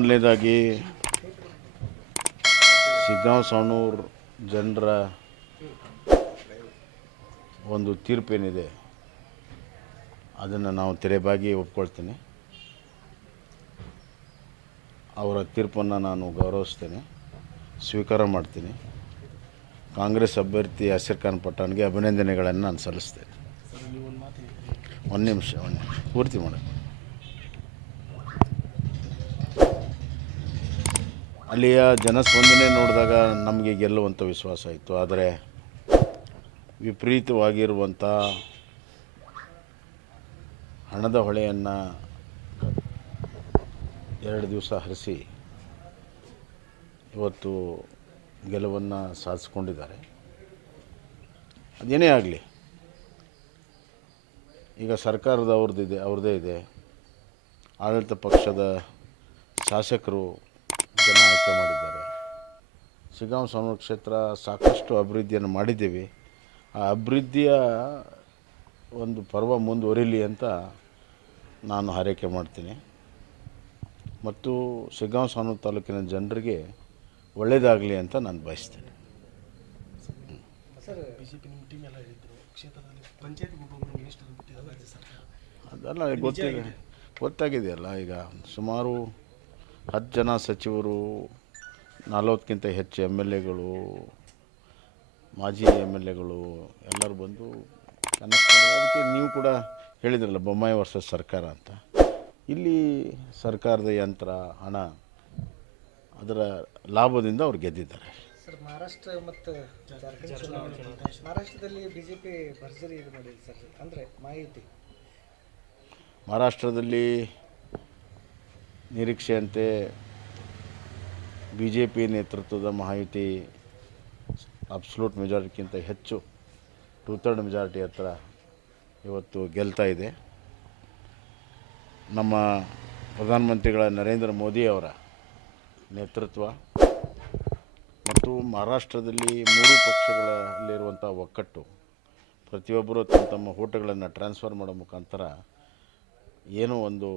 ಮೊದಲನೇದಾಗಿ ಶಿಗ್ಗಾಂವ್ ಸವಣೂರು ಜನರ ಒಂದು ತೀರ್ಪೇನಿದೆ ಅದನ್ನು ನಾವು ತೆರೆಬಾಗಿ ಒಪ್ಕೊಳ್ತೀನಿ. ಅವರ ತೀರ್ಪನ್ನು ನಾನು ಗೌರವಿಸ್ತೇನೆ, ಸ್ವೀಕಾರ ಮಾಡ್ತೀನಿ. ಕಾಂಗ್ರೆಸ್ ಅಭ್ಯರ್ಥಿ ಯಾಸೀರ್ ಖಾನ್ ಪಠಾಣ್ಗೆ ಅಭಿನಂದನೆಗಳನ್ನು ನಾನು ಸಲ್ಲಿಸ್ತೇನೆ. ಒಂದು ನಿಮಿಷ ಪೂರ್ತಿ ಮಾಡಿ. ಅಲ್ಲಿಯ ಜನಸ್ಪಂದನೆ ನೋಡಿದಾಗ ನಮಗೆ ಗೆಲ್ಲುವಂಥ ವಿಶ್ವಾಸ ಇತ್ತು. ಆದರೆ ವಿಪರೀತವಾಗಿರುವಂಥ ಹಣದ ಹೊಳೆಯನ್ನು 2 ದಿವಸ ಹರಿಸಿ ಇವತ್ತು ಗೆಲುವನ್ನು ಸಾಧಿಸ್ಕೊಂಡಿದ್ದಾರೆ. ಅದೇನೇ ಆಗಲಿ, ಈಗ ಸರ್ಕಾರದ ಅವ್ರದ್ದೇ ಇದೆ. ಆಡಳಿತ ಪಕ್ಷದ ಶಾಸಕರು ಜನ ಆಯ್ಕೆ ಮಾಡಿದ್ದಾರೆ. ಶಿಗ್ಗಾಂವ್ ಸವಣೂರು ಕ್ಷೇತ್ರ ಸಾಕಷ್ಟು ಅಭಿವೃದ್ಧಿಯನ್ನು ಮಾಡಿದ್ದೀವಿ. ಆ ಅಭಿವೃದ್ಧಿಯ ಒಂದು ಪರ್ವ ಮುಂದುವರಿಲಿ ಅಂತ ನಾನು ಹಾರೈಕೆ ಮಾಡ್ತೀನಿ. ಮತ್ತು ಶಿಗ್ಗಾಂವ್ ಸವಣೂರು ತಾಲೂಕಿನ ಜನರಿಗೆ ಒಳ್ಳೆಯದಾಗಲಿ ಅಂತ ನಾನು ಬಯಸ್ತೇನೆ. ಅದೆಲ್ಲ ಗೊತ್ತಾಗಿದೆಯಲ್ಲ. ಈಗ ಸುಮಾರು 10 ಜನ ಸಚಿವರು, 40ಕ್ಕಿಂತ ಹೆಚ್ಚು MLAಗಳು, ಮಾಜಿ MLAಗಳು ಎಲ್ಲರೂ ಬಂದು ಕನಸ್ತಾರೆ. ಅದಕ್ಕೆ ನೀವು ಕೂಡ ಹೇಳಿದ್ರಲ್ಲ ಬೊಮ್ಮಾಯಿ ವರ್ಸಸ್ ಸರ್ಕಾರ ಅಂತ. ಇಲ್ಲಿ ಸರ್ಕಾರದ ಯಂತ್ರ, ಹಣ, ಅದರ ಲಾಭದಿಂದ ಅವ್ರು ಗೆದ್ದಿದ್ದಾರೆ. ಸರ್, ಮಹಾರಾಷ್ಟ್ರ ಮತ್ತು ಮಹಾರಾಷ್ಟ್ರದಲ್ಲಿ ಬಿಜೆಪಿ ಭರ್ಜರಿ ಇದು ಮಾಡಿದೆ ಸರ್. ಅಂದರೆ ಮಾಹಿತಿ ಮಹಾರಾಷ್ಟ್ರದಲ್ಲಿ ನಿರೀಕ್ಷೆಯಂತೆ BJP ನೇತೃತ್ವದ ಮಹಾಯುತಿ ಅಬ್ಸಲ್ಯೂಟ್ ಮೆಜಾರಿಟಿಗಿಂತ ಹೆಚ್ಚು 2/3 ಮೆಜಾರಿಟಿ ಹತ್ರ ಇವತ್ತು ಗೆಲ್ತಾ ಇದೆ. ನಮ್ಮ ಪ್ರಧಾನಮಂತ್ರಿಗಳ ನರೇಂದ್ರ ಮೋದಿ ಅವರ ನೇತೃತ್ವ ಮತ್ತು ಮಹಾರಾಷ್ಟ್ರದಲ್ಲಿ 3 ಪಕ್ಷಗಳಲ್ಲಿರುವಂಥ ಒಕ್ಕಟ್ಟು, ಪ್ರತಿಯೊಬ್ಬರು ತಮ್ಮ ಓಟುಗಳನ್ನು ಟ್ರಾನ್ಸ್ಫರ್ ಮಾಡೋ ಮುಖಾಂತರ ಏನೋ ಒಂದು